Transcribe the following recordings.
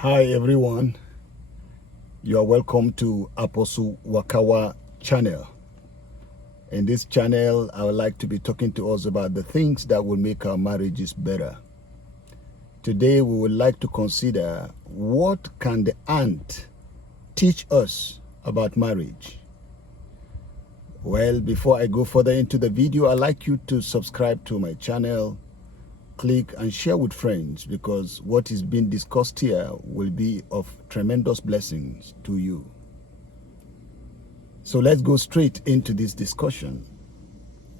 Hi everyone, you are welcome to Apostle Wakawa channel. In this channel, I would like to be talking to us about the things that will make our marriages better. Today, we would like to consider what can the ant teach us about marriage. Well, before I go further into the video, I'd like you to subscribe to my channel, click and share with friends, because what is being discussed here will be of tremendous blessings to you. So let's go straight into this discussion.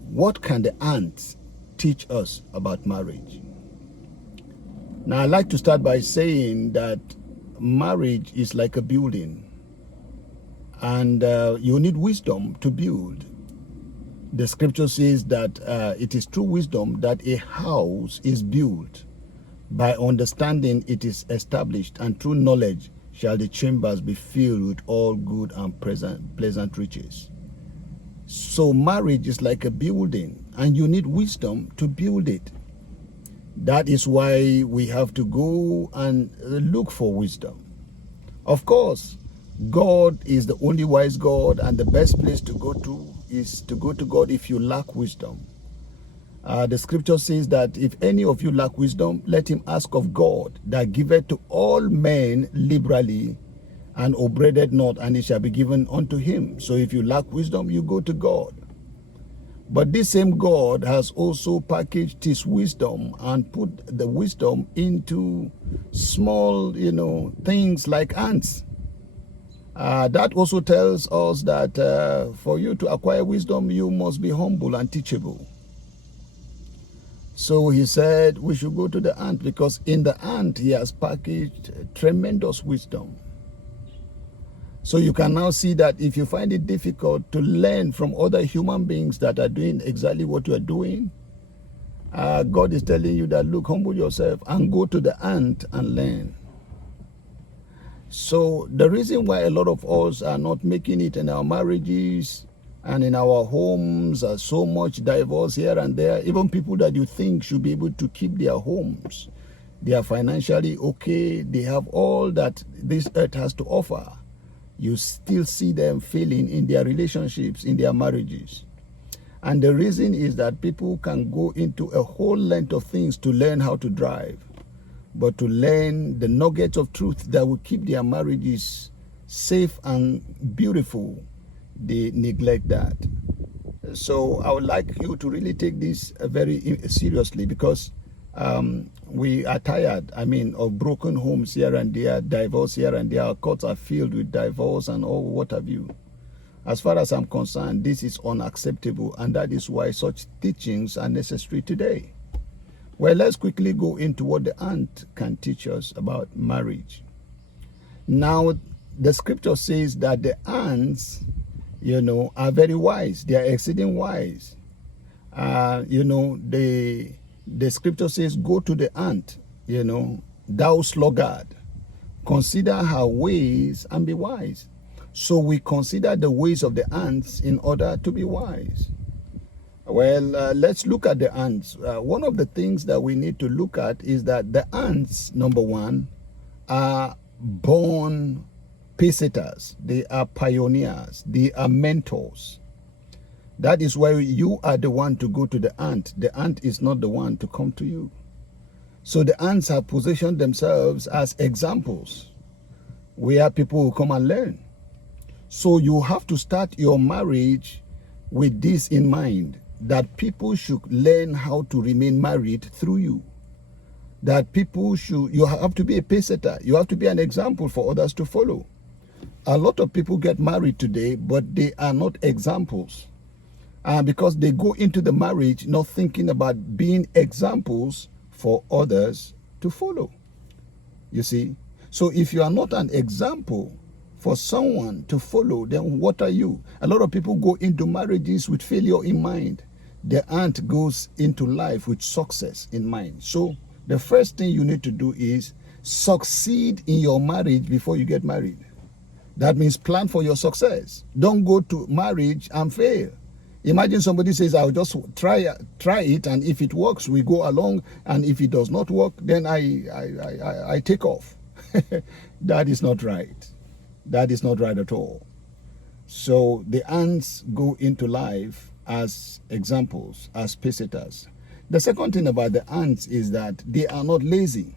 What can the ants teach us about marriage? Now, I'd like to start by saying that marriage is like a building, and you need wisdom to build. The scripture says that it is through wisdom that a house is built. By understanding it is established, and through knowledge shall the chambers be filled with all good and pleasant riches. So marriage is like a building, and you need wisdom to build it. That is why we have to go and look for wisdom. Of course, God is the only wise God, and the best place to go to is to go to God if you lack wisdom. The scripture says that if any of you lack wisdom, let him ask of God, that giveth to all men liberally, and upbraideth not, and it shall be given unto him. So if you lack wisdom, you go to God. But this same God has also packaged his wisdom and put the wisdom into small, things like ants. That also tells us that for you to acquire wisdom, you must be humble and teachable. So he said we should go to the ant, because in the ant he has packaged tremendous wisdom. So you can now see that if you find it difficult to learn from other human beings that are doing exactly what you are doing, God is telling you that, look, humble yourself and go to the ant and learn. So the reason why a lot of us are not making it in our marriages and in our homes, are so much divorce here and there, even people that you think should be able to keep their homes, they are financially okay, they have all that this earth has to offer, you still see them failing in their relationships, in their marriages. And the reason is that people can go into a whole length of things to learn how to drive, but to learn the nuggets of truth that will keep their marriages safe and beautiful, they neglect that. So I would like you to really take this very seriously, because we are tired, of broken homes here and there, divorce here and there. Our courts are filled with divorce and all what have you. As far as I'm concerned, this is unacceptable, and that is why such teachings are necessary today. Well, let's quickly go into what the ant can teach us about marriage. Now, the scripture says that the ants, are very wise. They are exceeding wise. The scripture says, go to the ant, thou sluggard, consider her ways and be wise. So we consider the ways of the ants in order to be wise. Well, let's look at the ants. One of the things that we need to look at is that the ants, number one, are born pacesetters. They are pioneers. They are mentors. That is why you are the one to go to the ant. The ant is not the one to come to you. So the ants have positioned themselves as examples where people will come and learn. So you have to start your marriage with this in mind, that people should learn how to remain married through you. That you have to be a pacesetter. You have to be an example for others to follow. A lot of people get married today, but they are not examples. Because they go into the marriage not thinking about being examples for others to follow. You see? So if you are not an example for someone to follow, then what are you? A lot of people go into marriages with failure in mind. The ant goes into life with success in mind. So the first thing you need to do is succeed in your marriage before you get married. That means plan for your success. Don't go to marriage and fail. Imagine somebody says, I'll just try it, and if it works, we go along, and if it does not work, then I take off. That is not right. That is not right at all. So the ants go into life as examples, as pesiters. The second thing about the ants is that they are not lazy.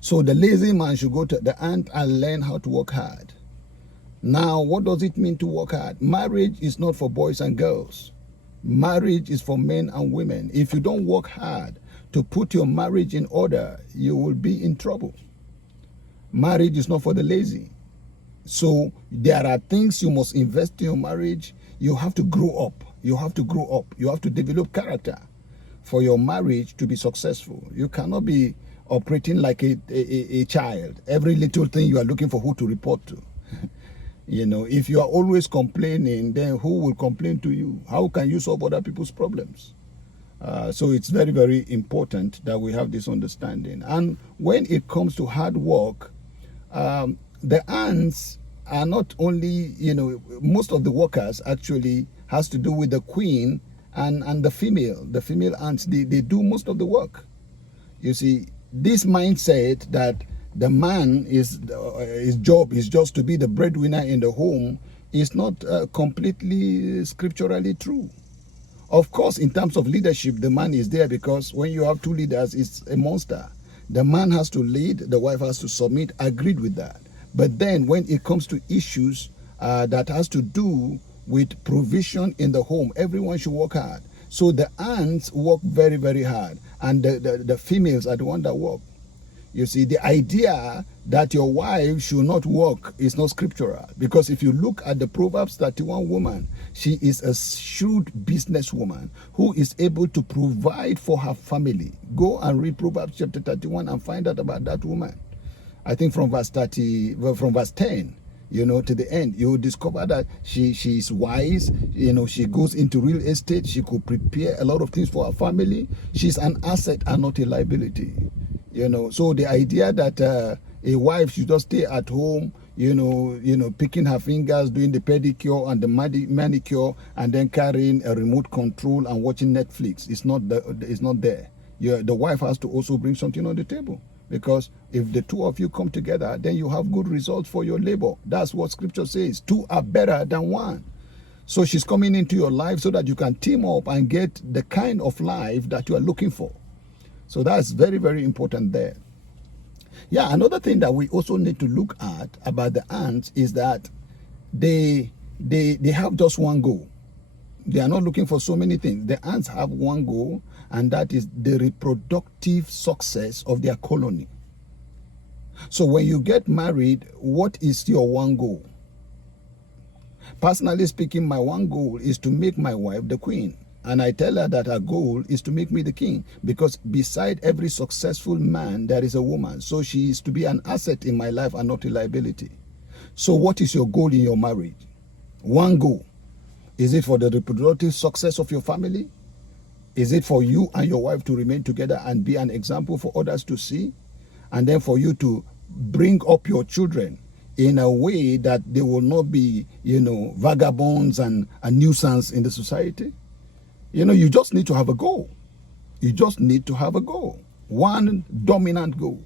So the lazy man should go to the ant and learn how to work hard. Now, what does it mean to work hard? Marriage is not for boys and girls. Marriage is for men and women. If you don't work hard to put your marriage in order, you will be in trouble. Marriage is not for the lazy. So there are things you must invest in your marriage. You have to grow up. You have to grow up. You have to develop character for your marriage to be successful. You cannot be operating like a child. Every little thing you are looking for who to report to. You know, if you are always complaining, then who will complain to you? How can you solve other people's problems? So it's very, very important that we have this understanding. And when it comes to hard work, the ants are not only, most of the workers actually has to do with the queen and the female ants. They do most of the work. You see, this mindset that the man his job is just to be the breadwinner in the home is not completely scripturally true. Of course, in terms of leadership, the man is there because when you have two leaders, it's a monster. The man has to lead, the wife has to submit, agreed with that. But then when it comes to issues that has to do with provision in the home, everyone should work hard. So the ants work very, very hard, and the females are the one that work. You see, the idea that your wife should not work is not scriptural, because if you look at the Proverbs 31 woman, she is a shrewd businesswoman who is able to provide for her family. Go and read Proverbs chapter 31 and find out about that woman. I think from verse 10, to the end, you will discover that she is wise. She goes into real estate. She could prepare a lot of things for her family. She's an asset and not a liability. So the idea that a wife should just stay at home, picking her fingers, doing the pedicure and the manicure, and then carrying a remote control and watching Netflix is not there. The wife has to also bring something on the table. Because if the two of you come together, then you have good results for your labor. That's what scripture says. Two are better than one. So she's coming into your life so that you can team up and get the kind of life that you are looking for. So that's very, very important there. Yeah, another thing that we also need to look at about the ants is that they have just one goal. They are not looking for so many things. The ants have one goal, and that is the reproductive success of their colony. So when you get married, what is your one goal? Personally speaking, my one goal is to make my wife the queen. And I tell her that her goal is to make me the king, because beside every successful man, there is a woman. So she is to be an asset in my life and not a liability. So what is your goal in your marriage? One goal. Is it for the reproductive success of your family? Is it for you and your wife to remain together and be an example for others to see? And then for you to bring up your children in a way that they will not be, vagabonds and a nuisance in the society? You just need to have a goal. You just need to have a goal. One dominant goal.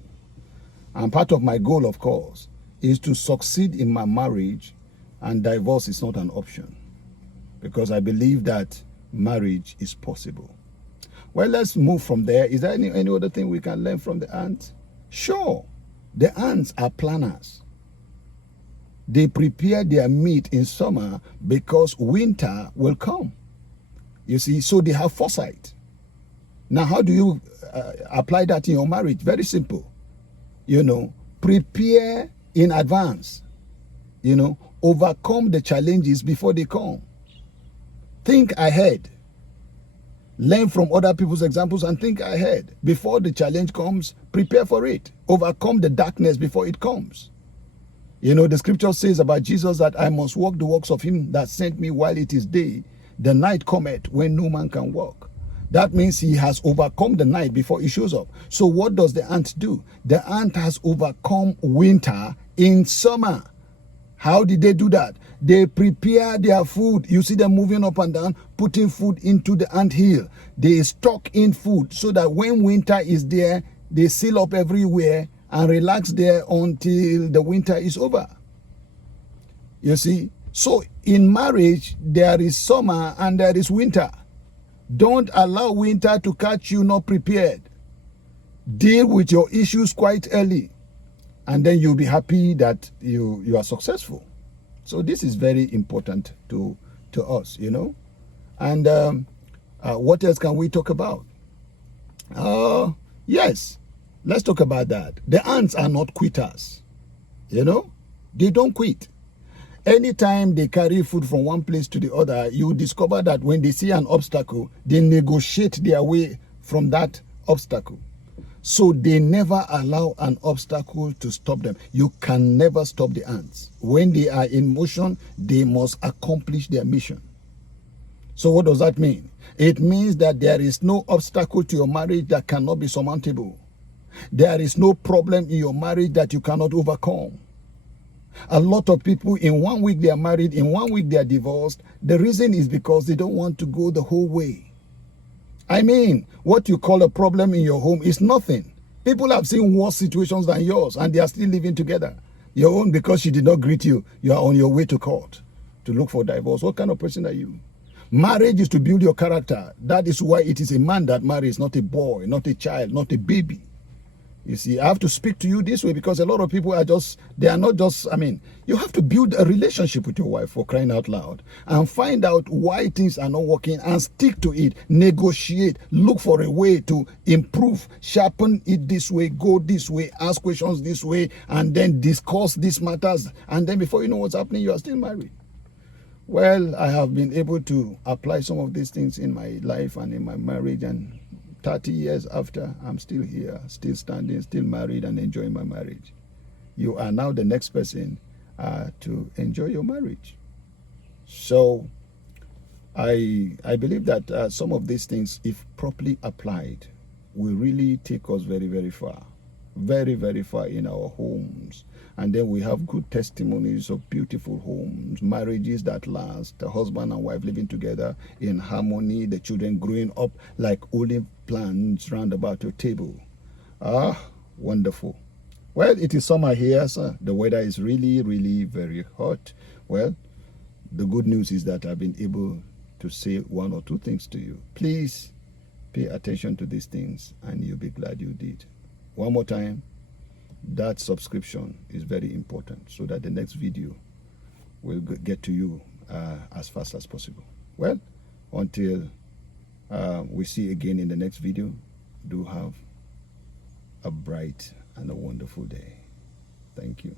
And part of my goal, of course, is to succeed in my marriage, and divorce is not an option. Because I believe that marriage is possible. Well, let's move from there. Is there any other thing we can learn from the ants? Sure. The ants are planners. They prepare their meat in summer because winter will come. You see, so they have foresight. Now, how do you apply that in your marriage? Very simple. Prepare in advance. Overcome the challenges before they come. Think ahead. Learn from other people's examples and think ahead. Before the challenge comes, prepare for it. Overcome the darkness before it comes. The scripture says about Jesus that I must walk the works of him that sent me while it is day. The night cometh when no man can walk. That means he has overcome the night before he shows up. So what does the ant do? The ant has overcome winter in summer. How did they do that? They prepare their food. You see them moving up and down, putting food into the anthill. They stock in food so that when winter is there, they seal up everywhere and relax there until the winter is over. You see? So in marriage, there is summer and there is winter. Don't allow winter to catch you not prepared. Deal with your issues quite early, and then you'll be happy that you are successful. So this is very important to us, you know. And what else can we talk about? Yes, let's talk about that. The ants are not quitters, you know. They don't quit. Anytime they carry food from one place to the other, you discover that when they see an obstacle, they negotiate their way from that obstacle. So they never allow an obstacle to stop them. You can never stop the ants. When they are in motion, they must accomplish their mission. So what does that mean? It means that there is no obstacle to your marriage that cannot be surmountable. There is no problem in your marriage that you cannot overcome. A lot of people, in 1 week they are married, in 1 week they are divorced. The reason is because they don't want to go the whole way. I mean, what you call a problem in your home is nothing. People have seen worse situations than yours, and they are still living together. Your own, because she did not greet you, you are on your way to court to look for divorce. What kind of person are you? Marriage is to build your character. That is why it is a man that marries, not a boy, not a child, not a baby. You see, I have to speak to you this way because a lot of people are just, they are not just, I mean, you have to build a relationship with your wife, for crying out loud, and find out why things are not working and stick to it, negotiate, look for a way to improve, sharpen it this way, go this way, ask questions this way, and then discuss these matters. And then before you know what's happening, you are still married. Well, I have been able to apply some of these things in my life and in my marriage, and 30 years after, I'm still here, still standing, still married, and enjoying my marriage. You are now the next person to enjoy your marriage. So I believe that some of these things, if properly applied, will really take us very, very far. Very, very far in our homes. And then we have good testimonies of beautiful homes, marriages that last, the husband and wife living together in harmony, the children growing up like olive plants round about your table. Ah, wonderful. Well, it is summer here, sir. The weather is really, really very hot. Well, the good news is that I've been able to say one or two things to you. Please pay attention to these things, and you'll be glad you did. One more time, that subscription is very important so that the next video will get to you as fast as possible. Well, until we see again in the next video, do have a bright and a wonderful day. Thank you.